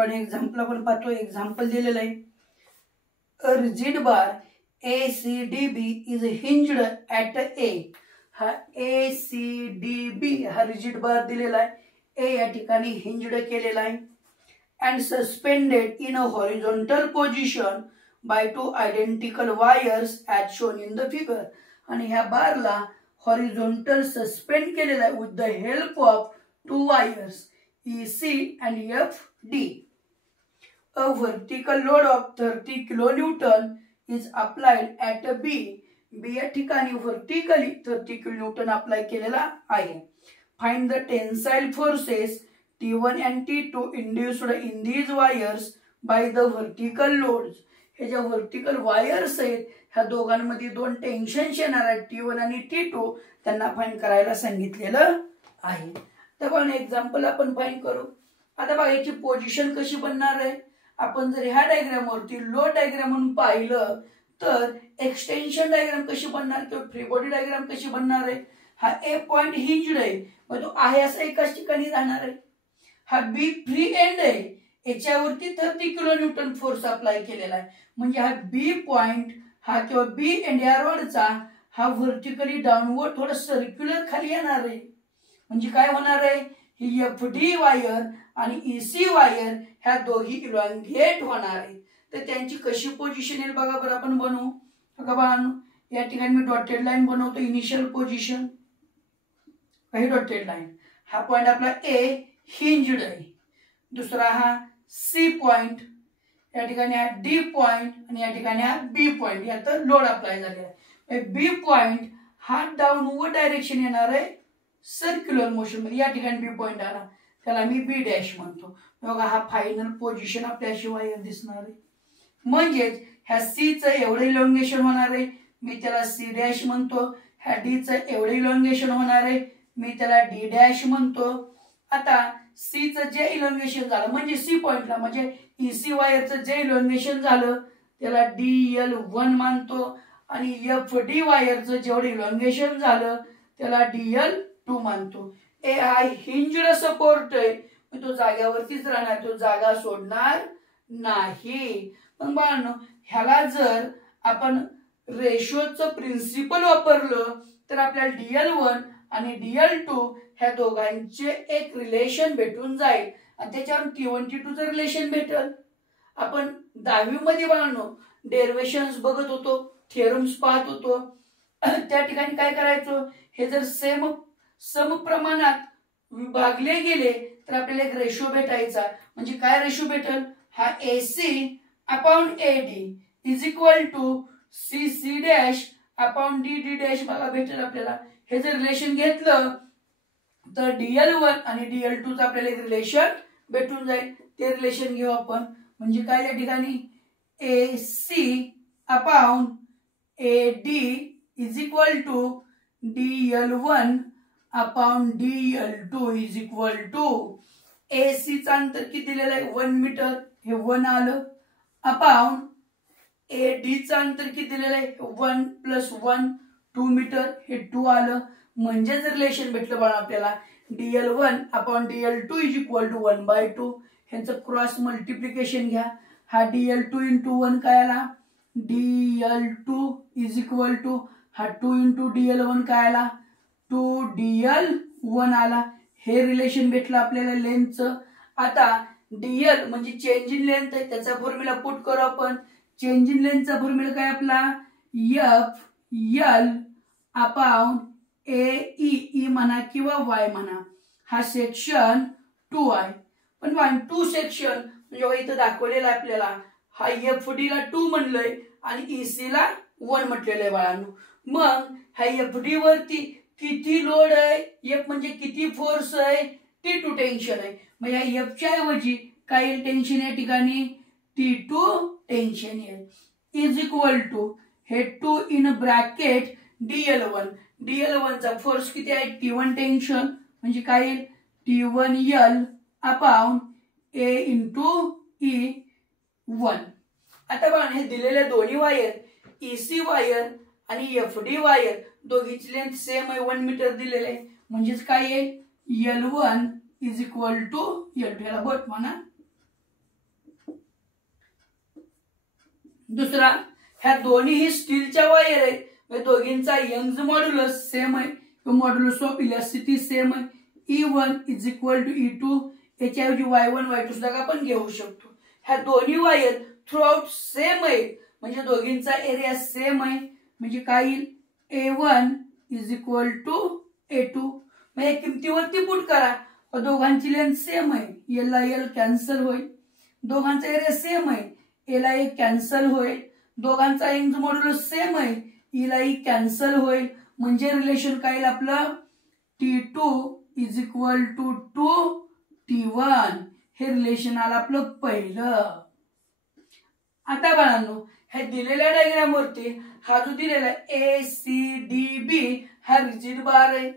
पण एक्झाम्पल आपण पाहतो. एक्झाम्पल दिलेलं आहे. A rigid bar ACDB is hinged at A. हा ACDB हा रिजिड बार दिलेला आहे. ए या ठिकाणी हिंज्ड केलेला आहे. And suspended in a horizontal position by two identical wires as shown in the figure. आणि ह्या बारला हॉरिझॉन्टल सस्पेंड केलेला आहे with the help of to wires EC and FD. A vertical load of 30 kilonewton is applied at B. B या ठिकाणी vertically 30 kilonewton apply केलेला आहे. Find the tensile forces T1 and T2 induced in these wires by the vertical loads. हे ज्या vertical wires आहेत ह्या दोघांमध्ये दोन टेन्शन्स येणार आहेत T1 आणि T2 त्यांना फाइंड करायला सांगितलेलं आहे. तर पण एक्झाम्पल आपण फाइंड करू. आता बघा याची पोझिशन कशी बनणार आहे. आपण जर ह्या डायग्राम वरती लोड डायग्राम म्हणून पाहिलं तर एक्सटेन्शन डायग्राम कशी बनणार किंवा फ्री बॉडी डायग्राम कशी बनणार आहे. हा ए पॉइंट हिंज्ड आहे मग तो आहे असं एकाच ठिकाणी राहणार आहे. हा बी फ्री एंड आहे याच्यावरती 30 किलोन्यूटन फोर्स अप्लाय केलेला आहे. म्हणजे हा बी पॉइंट हा किंवा बी एंड या रोडचा हा व्हर्टिकली डाऊनवर्ड थोडा सर्क्युलर खाली येणार आहे. म्हणजे काय होणार आहे ही FD वायर आणि EC वायर ह्या दोघी इलॉंगेट होणार आहे. तर त्यांची कशी पोझिशन येईल बघा बरं आपण बनवू. बघा बाळांनो या ठिकाणी मी डॉटेड लाईन बनवतो. इनिशियल पोझिशन काही डॉटेड लाईन. हा पॉइंट आपला ए हिंज्ड आहे. दुसरा हा C पॉइंट. या ठिकाणी हा D पॉइंट आणि या ठिकाणी हा B पॉइंट. यात लोड अप्लाय झालेला आहे. B पॉइंट हा डाऊनवर्ड डायरेक्शन येणार आहे सर्क्युलर मोशन मध्ये. या ठिकाणी बी पॉइंट आला त्याला मी B डॅश म्हणतो. बघा हा फायनल पोझिशन आपल्याशी वायर दिसणार आहे. म्हणजेच ह्या C चं एवढं इलॉंगेशन होणार आहे मी त्याला C डॅश म्हणतो. ह्या D चं एवढं इलॉंगेशन होणार आहे मी त्याला D डॅश म्हणतो. आता C चं जे इलॉंगेशन झालं म्हणजे C पॉइंटला म्हणजे EC वायरचं जे इलॉंगेशन झालं त्याला DL1 मानतो आणि FD वायरचं जेवढं इलॉंगेशन झालं त्याला DL2 मानतो. ए हा हिंज्ड सपोर्ट आहे तो जाग्यावरतीच राहणार तो जागा सोडणार नाही. पण बाळांनो ह्याला जर आपण रेशोचं प्रिन्सिपल वापरलं तर आपल्याला DL1 आणि DL2 ह्या दोघांचे एक रिलेशन भेटून जाईल आणि त्याच्यावर T1 T2चं रिलेशन भेटेल. आपण 10वी मध्ये बाळांनो डेरिव्हेशन्स बघत होतो थेरम्स पाहत होतो. त्या ठिकाणी काय करायचो हे जर सम प्रमाणात विभागले गेले तर आपल्याला एक रेशो भेटायचा. म्हणजे काय रेशो भेटेल हा AC upon AD is equal to CC dash upon DD dash बघा भेटेल आपल्याला. हे जर रिलेशन घेतलं तर DL1 आणि DL2चं आपल्याला एक रिलेशन भेटून जाईल. ते रिलेशन घेऊ आपण. म्हणजे काय या ठिकाणी AC upon AD is equal to DL1 upon DL2 is equal to AC चं अंतर किती दिलेलं आहे 1 मीटर हे 1 आलं अपॉन AD चं अंतर किती दिलेलं आहे 1 + 1 2 मीटर हे 2 आलं. म्हणजे रिलेशन भेटलं बाळा आपल्याला DL1 upon DL2 is equal to 1/2. ह्याचं क्रॉस मल्टिप्लिकेशन घ्या. हा DL2 × 1 काय आला DL2 इज इक्वल टू हा 2 × DL1 काय आला 2DL1 आला. हे रिलेशन भेटलं आपल्याला लेंथचं. आता DL म्हणजे चेंज इन लेंथ आहे त्याचा फॉर्म्युला पुट करू आपण. चेंज इन लेंथचा फॉर्म्युला काय आपला FL अपॉन AE म्हणा किंवा Y म्हणा. हा सेक्शन 2 आहे. पण 2 सेक्शन म्हणजे इथं दाखवलेलं आहे आपल्याला हा FD ला 2 म्हणलंय आणि EC ला 1 म्हटलेलं आहे बाळांनो. मग ह्या FD वरती किती लोड आहे F म्हणजे किती फोर्स आहे T2 टेन्शन आहे. मग ह्या F च्या ऐवजी काय टेन्शन या ठिकाणी T2 टेन्शन येईल इज इक्वल टू हे 2 इन ब्रॅकेट DL1. DL1 चा फोर्स किती आहे T1 टेन्शन म्हणजे काय येईल T1L अपॉन A × E1. आता बघा हे दिलेले दोन्ही वायर EC वायर आणि FD वायर दोघीची लेंथ सेम आहे 1 मीटर दिलेले आहे. म्हणजेच काय येईल L1 is equal to L2 याला बट म्हणा दुसरा, ह्या दोन्ही स्टीलच्या वायर आहेत, म्हणजे दोघींचा यंग्स मॉड्युलस सेम आहे, मॉड्युलस ऑफ इलास्टिसिटी सेम आहे. E1 is equal to E2. याच्याऐवजी Y1 Y2 सुद्धा आपण घेऊ शकतो. ह्या दोन्ही वायर थ्रू आउट सेम आहेत, म्हणजे दोघींचा एरिया सेम आहे. म्हणजे काय येईल, A1 is equal to A2. म्हणजे किमतीवरती पुट करा, दोघांची लेंथ सेम आहे, L ला L कॅन्सल होईल. दोघांचा एरिया सेम आहे, A ला A कॅन्सल होईल. दोघांचा यंग्स मॉड्युलस सेम आहे, E ला E कॅन्सल होईल. म्हणजे रिलेशन काय येईल आपलं, T2 is equal to 2T1. हे रिलेशन आलं आपलं पहिलं. आता बाळांनो, ह्या दिलेल्या डायग्राम वरती हा जो दिलेला ACDB हा रिजिड बार आहे.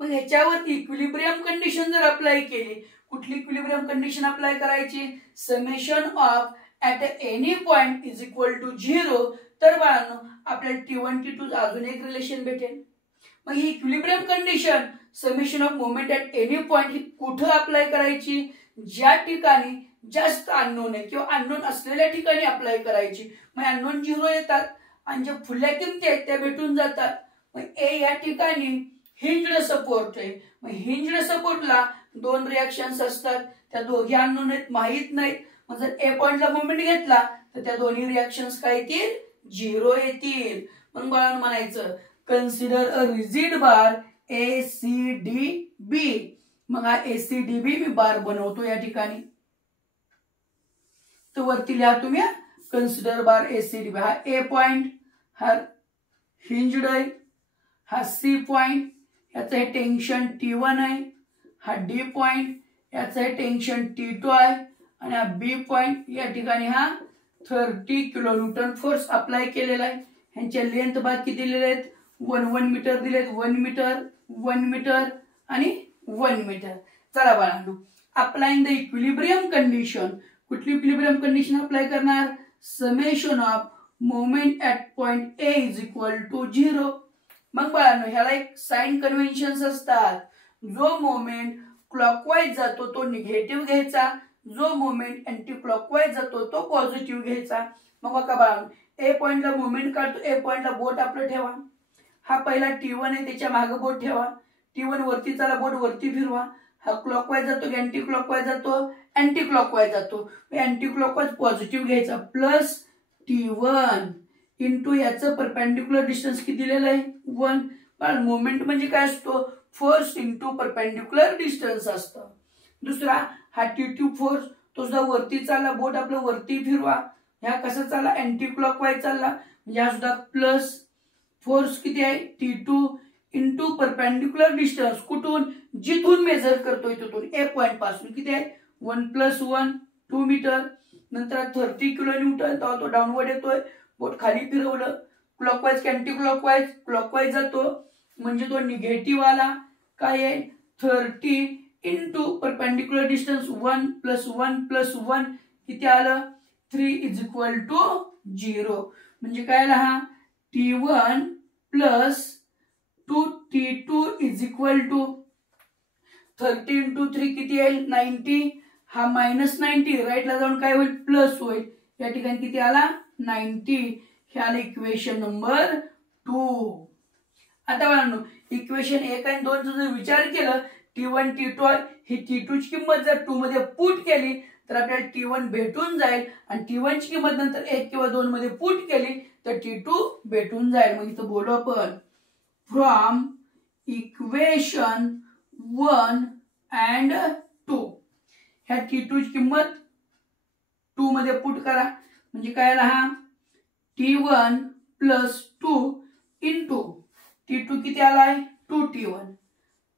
मग ह्याच्यावरती इक्विलिब्रियम कंडिशन जर अप्लाय केली, कुठली इक्विलिब्रियम कंडिशन अप्लाय करायची, summation of at any point is equal to 0. तर बाळांनो आपल्याला T1 T2 अजून एक रिलेशन भेटेल. मग ही equilibrium condition summation of moment at any point ही कुठं अप्लाय करायची, ज्या ठिकाणी जास्त अननोन आहे किंवा अननोन असलेल्या ठिकाणी अप्लाय करायची. मग अननोन 0 येतात आणि ज्या फुल्या किमती आहेत त्या भेटून जातात. मग ए या ठिकाणी हिंज्ड सपोर्ट आहे, मग हिंज्ड सपोर्टला दोन रिएक्शन्स असतात, त्या दोघी अननोन आहेत, माहित नाहीत. मग जर ए पॉइंटला मोमेंट घेतला तर त्या दोन्ही रिएक्शन्स काय येतील, 0 येतील. मग बाळांनो म्हणायचं consider a rigid bar ACDB. मग हा ACDB मी बार बनवतो या ठिकाणी. तर वरती लिहा तुम्ही कन्सिडर बार ACDB. हा ए पॉइंट हा हिंज्ड आहे, हा सी पॉइंट याचं हे टेन्शन T1 आहे, हा डी पॉइंट याचं हे टेन्शन T2 आहे, आणि हा बी पॉइंट या ठिकाणी हा 30 किलोन्यूटन फोर्स अप्लाय केलेला आहे. ह्यांच्या लेंथ बाद किती दिलेले आहेत, 1 मीटर दिलेत, 1 मीटर 1 मीटर आणि 1 मीटर. चला बाळांनो, अप्लाइंग द इक्विलिब्रियम कंडिशन. कुठली इक्विलिब्रियम कंडिशन अप्लाय करणार, summation of moment at point A is equal to 0. मग बाळांनो ह्याला एक साइन कन्व्हेन्शन्स असतात. जो मोमेंट क्लॉकवाईज जातो तो निगेटिव्ह घ्यायचा, जो मोमेंट अँटी क्लॉकवाईज जातो तो पॉझिटिव्ह घ्यायचा. मग बघा बाळांनो, ए पॉइंटला मोमेंट काढतो, ए पॉइंटला बोट आपलं ठेवा. हा पहिला T1 आहे, त्याच्या मागे बोट ठेवा. T1 वरती चला, बोट वरती फिरवा. हा क्लॉकवाईज जातो की अँटी क्लॉकवाईज जातो, अँटी क्लॉकवाईज जातो. अँटी क्लॉकवाईज पॉझिटिव्ह घ्यायचा, प्लस T1 इंटू याचं परपेंडिक्युलर डिस्टन्स किती दिलेलं आहे, 1. पण मोमेंट म्हणजे काय असतो, फोर्स इंटू परपेंडिक्युलर डिस्टन्स असतं. दुसरा हा T2 फोर्स, तो सुद्धा वरती चालला, बोट आपलं वरती फिरवा. ह्या कसा चालला, अँटी क्लॉकवाईज चालला, म्हणजे हा सुद्धा प्लस. फोर्स किती आहे, T2 इंटू परपेंडिक्युलर डिस्टन्स, कुठून, जिथून मेजर करतोय तिथून, ए पॉइंट पासून किती आहे, 1 + 1 2 मीटर. नंतर 30 किलोन्यूटन, तो डाऊनवर्ड येतोय, बोट खाली फिरवलं, क्लॉकवाईज की अँटी क्लॉकवाईज, क्लॉकवाईज जातो, म्हणजे तो निगेटिव्ह आला. काय आहे, 30 इंटू परपेंडिक्युलर डिस्टन्स 1 + 1 + 1 किती आलं, 3 इज इक्वल टू 0. म्हणजे काय आला, हा T1 + 2T2 is equal to 30 into 3 किती येईल, 90. हा -90 राईटला जाऊन काय होईल, प्लस होईल. या ठिकाणी किती आला, 90. हे आलं इक्वेशन नंबर 2. आता बाळांनो, इक्वेशन 1 आणि 2 चा जर विचार केला, T1 T2 ही T2 ची किंमत जर 2 मध्ये पुट केली तर आपल्याला T1 भेटून जाईल, आणि T1 ची किंमत नंतर 1 किंवा 2 मध्ये पुट केली तर T2 भेटून जाईल. मग इथं बोलू आपण फ्रॉम इक्वेशन 1 and 2. ह्या T2 ची किंमत 2 मध्ये पुट करा, म्हणजे काय आला, हा T1 + 2 इंटू T2 किती आलाय, 2T1.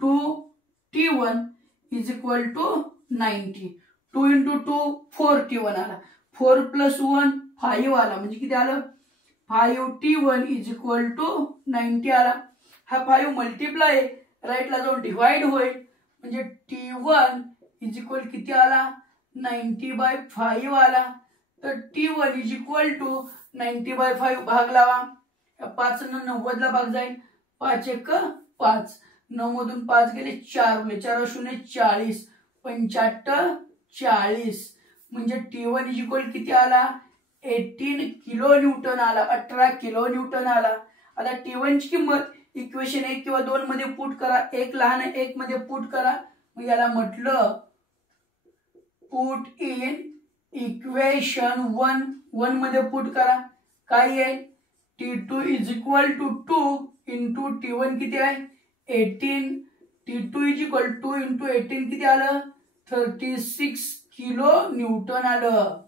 2T1 is equal to 90. 2 into 2 4T1 आला, 4 + 1 5 आला, म्हणजे किती आलं, 5T1 इज इक्वल टू 90 आला. हा 5 मल्टिप्लाय राईटला जाऊन डिवाइड होईल, म्हणजे T1 इज इक्वल किती आला, 90/5 आला. तर T1 इज इक्वल टू 90/5 भाग लावा, 5 न 90 ला भाग जाईल, 5 × 1 = 5, 9 मधून 5 गेले 4 उरले, 4 × 0 = 40, 45 40. म्हणजे T1 इज इक्वल किती आला, 18 किलो न्यूटन आला, 18 किलो न्यूटन आला. आता T1 ची किंमत इक्वेशन 1 किंवा 2 मध्ये पुट करा. एक लहान 1 मध्ये पुट करा. मग याला म्हटलं पुट इन इक्वेशन 1 मध्ये पुट करा. काय येईल? T2 is equal to 2 into T1 किती आहे 18. T2 इज इक्वल 2 इंटू 18 किती आलं 36 किलो न्यूटन आलं.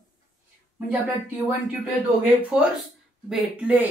म्हणजे आपल्या T1 T2 हे दोघे फोर्स भेटले.